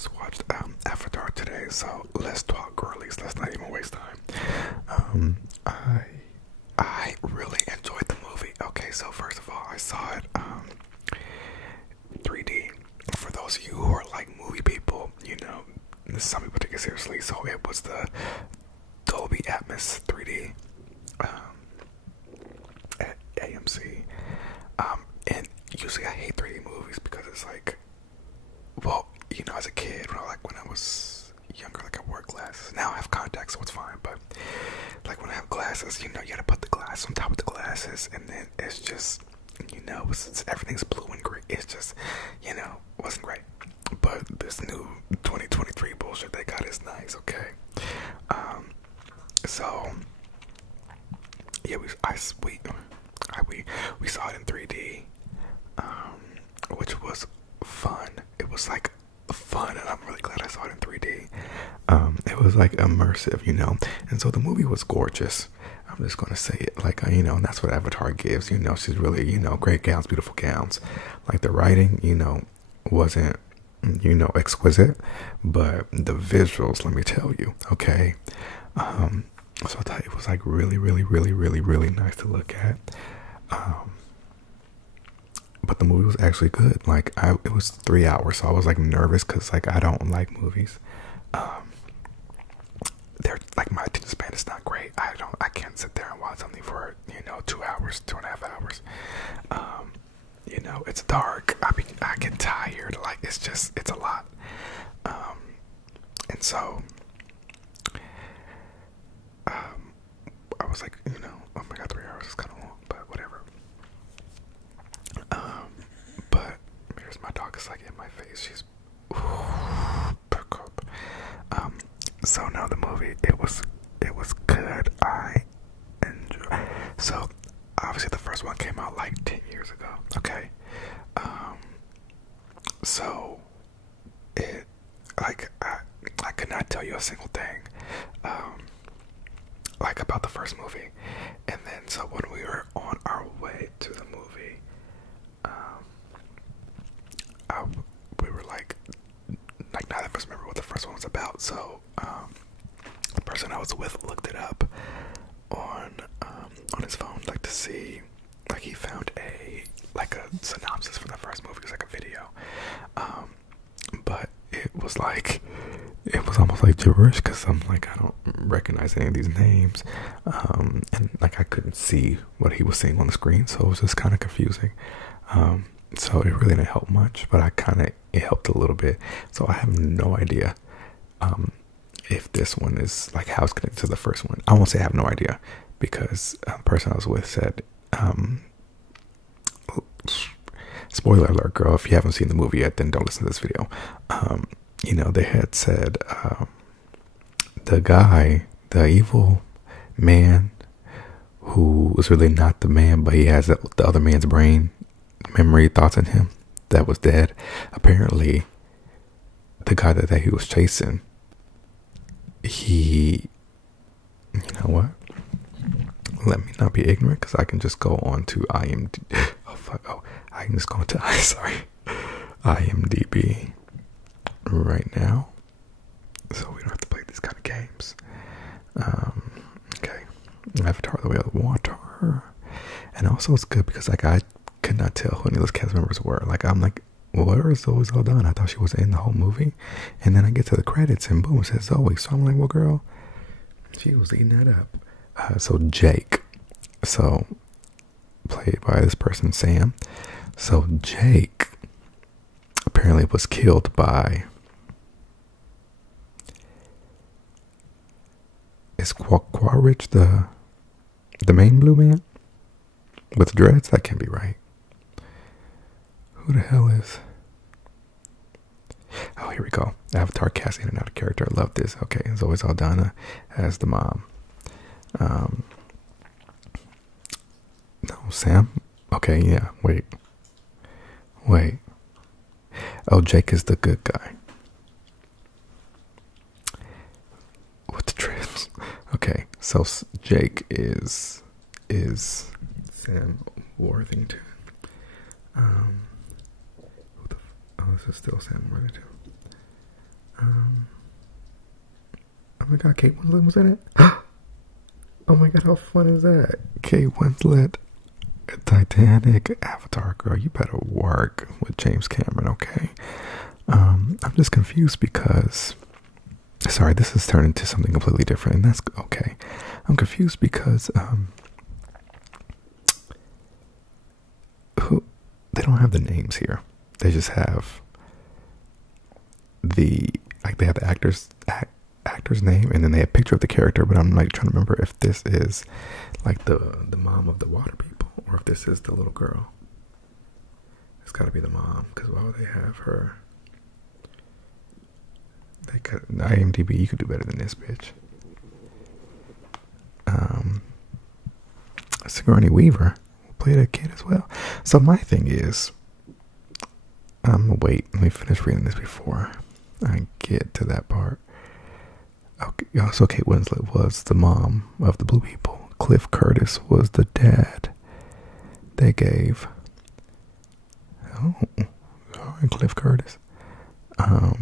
just watched Avatar today, so let's talk girlies. Let's not even waste time. Um, I I really enjoyed the movie. Okay, so first of all, I saw it 3D. For those of you who are like movie people, you know, some people take it seriously. So it was the Dolby Atmos 3D at AMC. And usually I hate 3D movies because it's like, well, you know, as a kid, when I was younger, like I wore glasses. Now I have contacts, so it's fine. But like when I have glasses, you know, you gotta put the glass on top of the glasses, and then it's just, you know, everything's blue and green. It's just, you know, wasn't great. But this new 2023 bullshit they got is nice. Okay. So yeah, we saw it in 3D, which was fun. It was like fun, and I'm really glad I saw it in 3D. It was like immersive, you know, and so the movie was gorgeous. I'm just gonna say it, like, you know, and that's what Avatar gives. You know, she's really, you know, great gowns, beautiful gowns. Like the writing, you know, wasn't, you know, exquisite, but the visuals, let me tell you, okay. So I thought it was like really, really, really, really, really nice to look at. But the movie was actually good. Like it was 3 hours, so I was like nervous because like I don't like movies. They're like, my attention span is not great. I can't sit there and watch something for, you know, 2 hours, 2.5 hours. You know, it's dark. I get tired. Like it's a lot. And so I was like, you know, oh my god, 3 hours is kind of long, but whatever. But here's my dog is like in my face. She's perk up. So now the movie, it was good. I enjoy. So obviously the first one came out like 10 years ago. Okay. So it, like, I could not tell you a single thing like about the first movie. And then so when we were on our way to the movie, we were like neither of us remember what the first one was about. So the person I was with looked it up on his phone, like to see, like he found a synopsis for the first movie. It was like a video, but it was almost like gibberish because I'm like, I don't recognize any of these names, and like I couldn't see what he was seeing on the screen, so it was just kind of confusing. So it really didn't help much, but it helped a little bit. So I have no idea if this one is like how it's connected to the first one. I won't say I have no idea because the person I was with said, spoiler alert, girl, if you haven't seen the movie yet, then don't listen to this video. You know, they had said the evil man who was really not the man, but he has the other man's brain, memory, thoughts in him, that was dead. Apparently, the guy that he was chasing, you know what? Let me not be ignorant, because I can just go on to IMDb. I can just go into IMDb right now, so we don't have to play these kind of games. Okay, Avatar: The Way of the Water, and also it's good because like I could not tell who any of those cast members were. Like I'm like, well, where is Zoe Saldana? I thought she was in the whole movie, and then I get to the credits and boom, it says Zoe. So I'm like, well, girl, she was eating that up. So Jake, so played by this person Sam. So Jake apparently was killed by, is Quaritch the main blue man with dreads? That can't be right. Who the hell is? Oh, here we go. Avatar casting and out of character. I love this. Okay, Zoe Saldana as the mom. No, Sam. Okay, yeah. Wait. Oh, Jake is the good guy with the dreads. Okay, so Jake is Sam Worthington. This is still Sam Worthington. Um, oh my god, Kate Winslet was in it? Oh my god, how fun is that? Kate Winslet, Titanic, Avatar, girl, you better work with James Cameron, okay? I'm just confused because, sorry, this has turned into something completely different, and that's okay. I'm confused because, they don't have the names here. They just have they have the actor's name, and then they have a picture of the character, but I'm like trying to remember if this is like the mom of the water people, or if this is the little girl. It's gotta be the mom, because why would they have her? They could, IMDb, you could do better than this, bitch. Sigourney Weaver played a kid as well. So my thing is, wait, let me finish reading this before I get to that part. Okay, so Kate Winslet was the mom of the blue people. Cliff Curtis was the dad they gave. Oh, sorry, Cliff Curtis. Let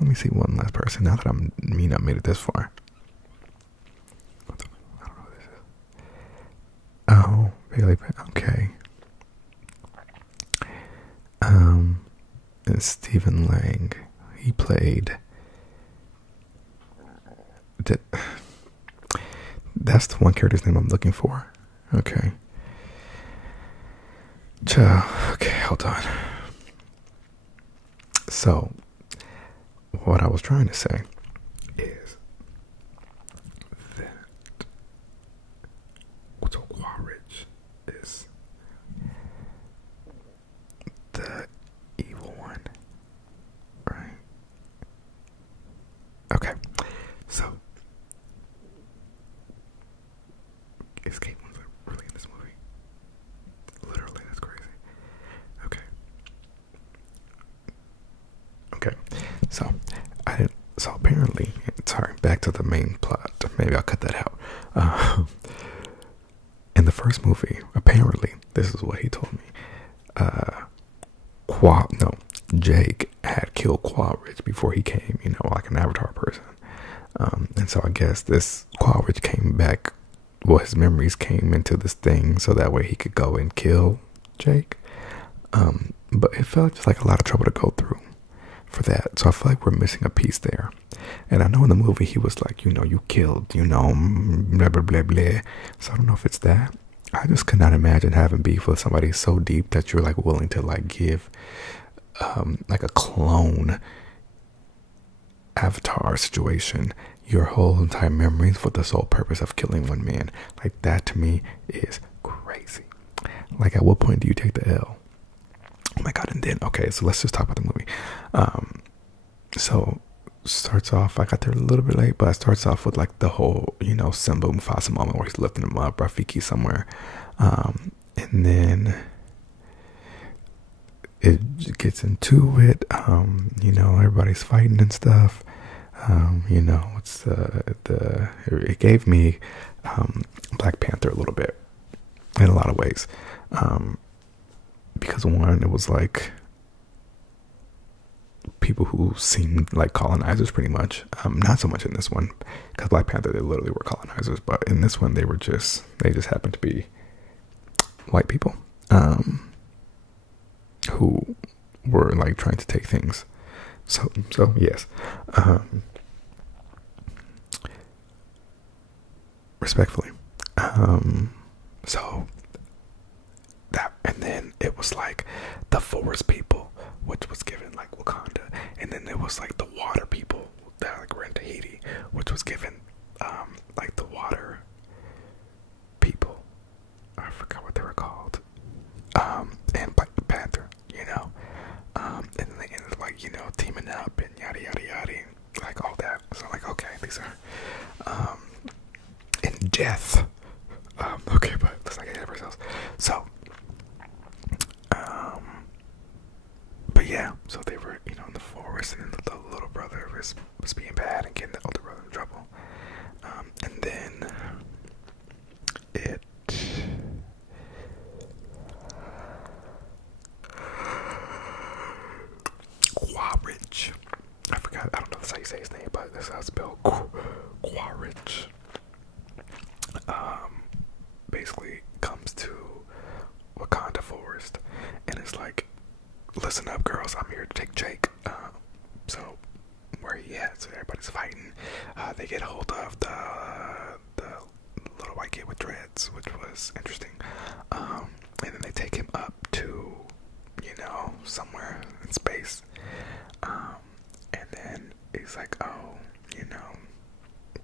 me see one last person. Now that I made it this far. I don't know what this is. Oh, Bailey. Okay. And Stephen Lang. He played. That's the one character's name I'm looking for. Okay. Okay, hold on. So, what I was trying to say is that Quaritch is the evil one, right? Okay, so is Kate Winslet really in this movie? Literally, that's crazy. Okay. So so apparently, sorry, back to the main plot. Maybe I'll cut that out. In the first movie, apparently, this is what he told me. Jake had killed Quaritch before he came, like an Avatar person. And so I guess this Quaritch came back, well, his memories came into this thing so that way he could go and kill Jake. But it felt just like a lot of trouble to go through for that. So I feel like we're missing a piece there. And I know in the movie he was like, you killed, blah, blah, blah, blah. So I don't know if it's that. I just could not imagine having beef with somebody so deep that you're like willing to like give like a clone Avatar situation your whole entire memories for the sole purpose of killing one man. Like, that to me is crazy. Like, at what point do you take the L? Oh my god. And then, okay, so let's just talk about the movie. So starts off, I got there a little bit late, but it starts off with like the whole, Simba Mufasa moment where he's lifting him up, Rafiki somewhere. And then it gets into it. Everybody's fighting and stuff. It gave me Black Panther a little bit in a lot of ways. Because one, it was like people who seemed like colonizers pretty much. Not so much in this one, because Black Panther, they literally were colonizers, but in this one they just happened to be white people who were like trying to take things. So yes, respectfully. So that, and then it was like the forest people, which was given like Wakanda, and then there was like the water people that like were in Tahiti, which was given like the water people. I forgot what they were called. And Black Panther, and then they ended like teaming up and yada yada yada, like all that. So I'm like, okay, these are in death. Okay, but let's not get ahead of ourselves. So but yeah, so they were, in the forest, and the little brother was being bad and getting the older brother in trouble. And then say his name, but that's how it's spelled. Quaritch. Basically comes to Wakanda Forest, and it's like, listen up, girls, I'm here to take Jake. So where he at? So everybody's fighting. They get a hold of the little white kid with dreads, which was interesting. And then they take him up to, somewhere in space. And then he's like, oh,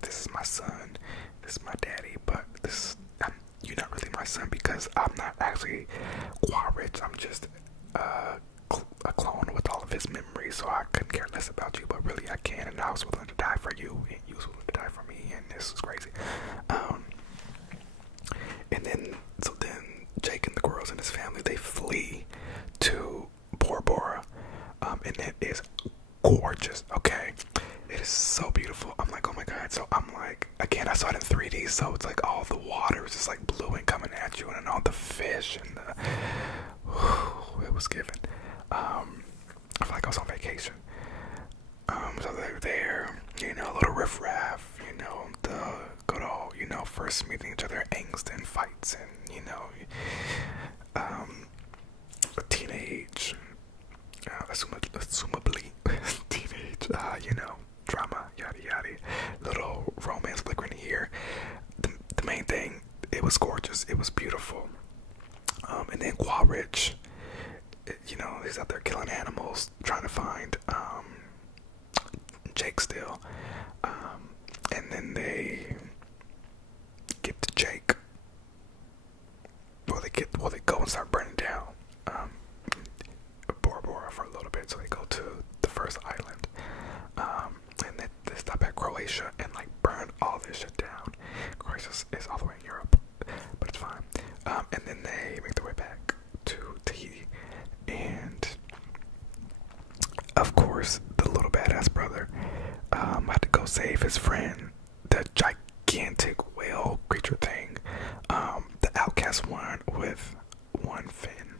this is my son, this is my daddy, but you're not really my son because I'm not actually Quaritch. I'm just a clone with all of his memories, so I couldn't care less about you, but really I can, and I was willing to die for you, and you was willing to die for me, and this was crazy. And then Jake and the girls and his family, they flee to Bora Bora, and it is gorgeous, okay? It is so beautiful. I'm like, oh my god. So I'm like, again, I saw it in 3D, so it's like all the water is just like blue and coming at you, and all the fish and it was given. I feel like I was on vacation. So they're there, a little riffraff, the good old, first meeting each other, angst and fights, and a teenage, assumably teenage, drama, yada yada, little romance flickering here. The main thing, it was gorgeous, it was beautiful. And then Quaritch, he's out there killing animals, trying to find Jake still. And then they get to Jake. Well, they go and start burning down Bora Bora for a little bit. So they go to the first island, and they stop at Croatia and like burn all this shit down. Croatia is all the way in Europe, but it's fine. And then they make their way back to Tahiti, and of course the little badass brother had to go save his friend, the gigantic whale creature thing, the outcast one with one fin,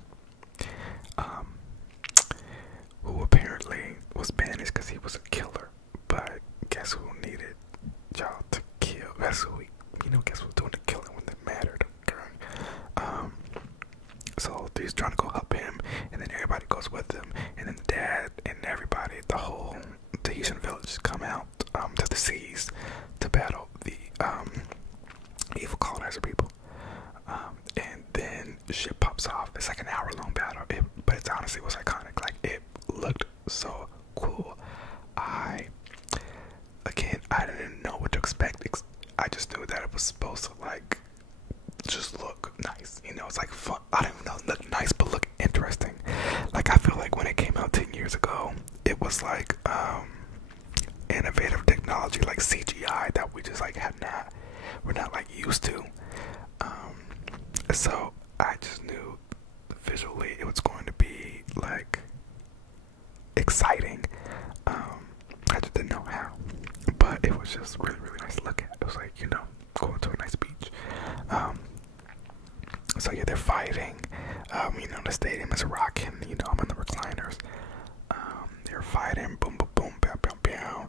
who apparently was banished because he was a killer. But guess who needed y'all to kill? Guess who was doing the killing when it mattered. Okay? So he's trying to go help him, and then everybody goes with him, and then the dad and everybody, the whole Tahitian village, come out to the seas to battle the evil colonizer people. And then shit pops off. It's like an hour-long battle, but it honestly was iconic. Like, it looked so cool. I didn't know what to expect. I just knew that it was supposed to like just look nice, it's like fun. I don't even know, look nice, but look interesting. Like, I feel like when it came out 10 years ago, it was like innovative technology, like CGI, that we just like we're not like used to. So I just knew visually it was going to be like exciting. I just didn't know how, but it was just really, really nice to look at. It was like, going to a nice beach. So yeah, they're fighting. The stadium is rocking. I'm in the recliners. They're fighting. Boom, boom, boom, pow, pow, pow.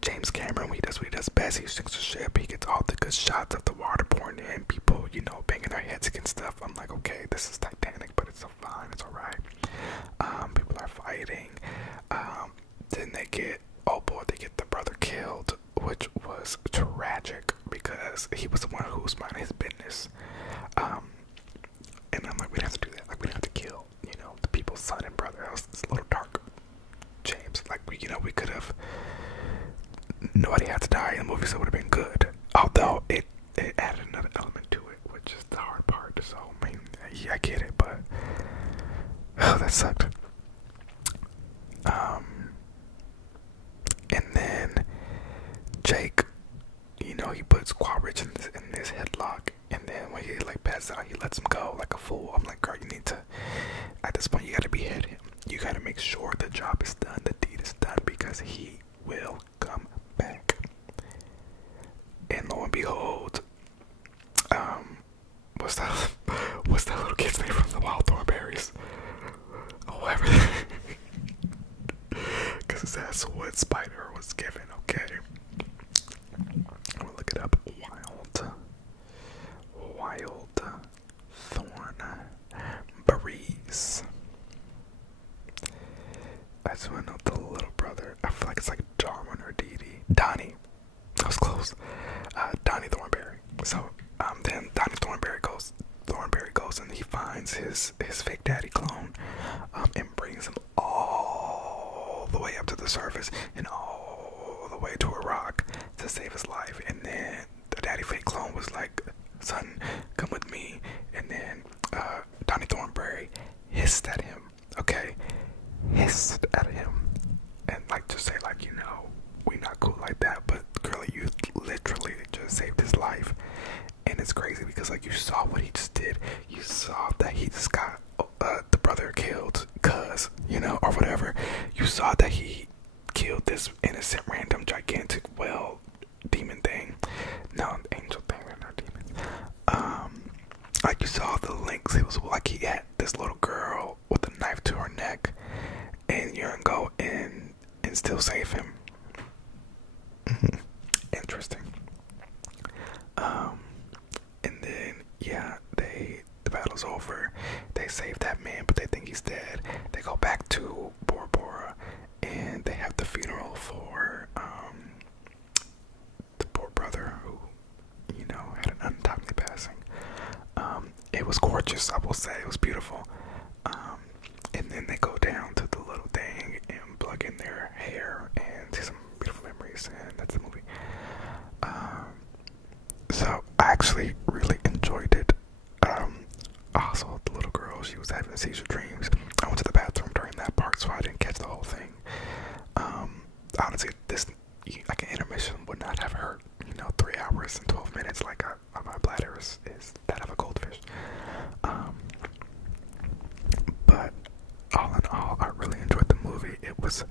James Cameron, he does what he does best. He sinks the ship. He gets all the good shots of the water pouring in. People, banging their heads against stuff. I'm like, okay, this is Titanic, but it's so fine. It's all right. People are fighting. Then they get the brother killed, which was tragic because he was the one who was minding his business. And I'm like, we don't have to do that. Like, we don't have to kill, the people's son and brother. It's a little dark, James. Like, we could have. Nobody had to die in the movie, so it would have been good. Although it added another element to it, which is the hard part. So I mean, yeah, I get it, but that sucked. And then Jake, he puts Quaritch in this headlock, and then when he like passes out, he lets him go like a fool. I'm like, girl, you need to. At this point, you got to behead him. You got to make sure the job is done, the deed is done, because he will come back. And lo and behold, what's that little kid's name from the Wild Thornberries? Oh, whatever. Because it's that Wood Spider or was given. Okay, I'm gonna look it up. Wild Thornberrys. That's when the little brother. I feel like it's like Darwin or Donnie. I was close. Donnie Thornberry. So then Thornberry goes and he finds his fake daddy clone, and brings him all the way up to the surface and all the way to a rock to save his life. And then the daddy fake clone was like, "Son, come with me." And then Donnie Thornberry hissed at him. Okay, hissed at him, and like to say like, we not cool like that, but girlie, you literally just saved his life. And it's crazy because like you saw what he just did. You saw that he just got the brother killed, or whatever. You saw that he killed this innocent, random, gigantic, demon thing. No, angel thing, not demon. Like you saw the links. It was like he had this little girl with a knife to her neck, and you're gonna go and still save him. Interesting. And then the battle's over. They save that man, but they think he's dead. They go back to Bora Bora, and they have the funeral for the poor brother who, had an untimely passing. It was gorgeous, I will say. It was beautiful. And then they go down to the little thing and plug in their hair and see some beautiful memories, and that's the movie. So I actually really enjoyed it. Also, the little girl, she was having seizure dreams. I went to the bathroom during that part, so I didn't catch the whole thing. Honestly, this like an intermission would not have hurt. 3 hours and 12 minutes. Like my bladder is that of a goldfish. But all in all, I really enjoyed the movie. It was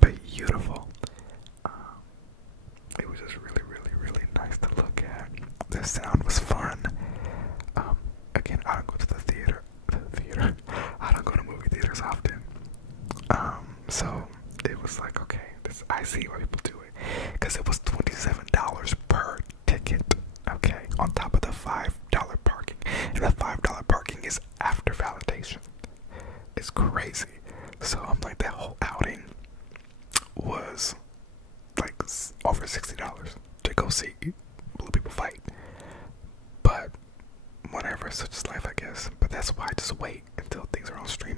beautiful. It was just really, really, really nice to look at. The sound was fun. Again, I don't go to the theater. I don't go to movie theaters often. So it was like, okay, I see why people do it, because it was $27 per ticket. Okay, on top of the $5 parking, and the $5 parking is after validation. It's crazy. So I'm like, that whole outing was like over $60 to go see blue people fight. But whatever, such is life, I guess. But that's why I just wait until things are on stream.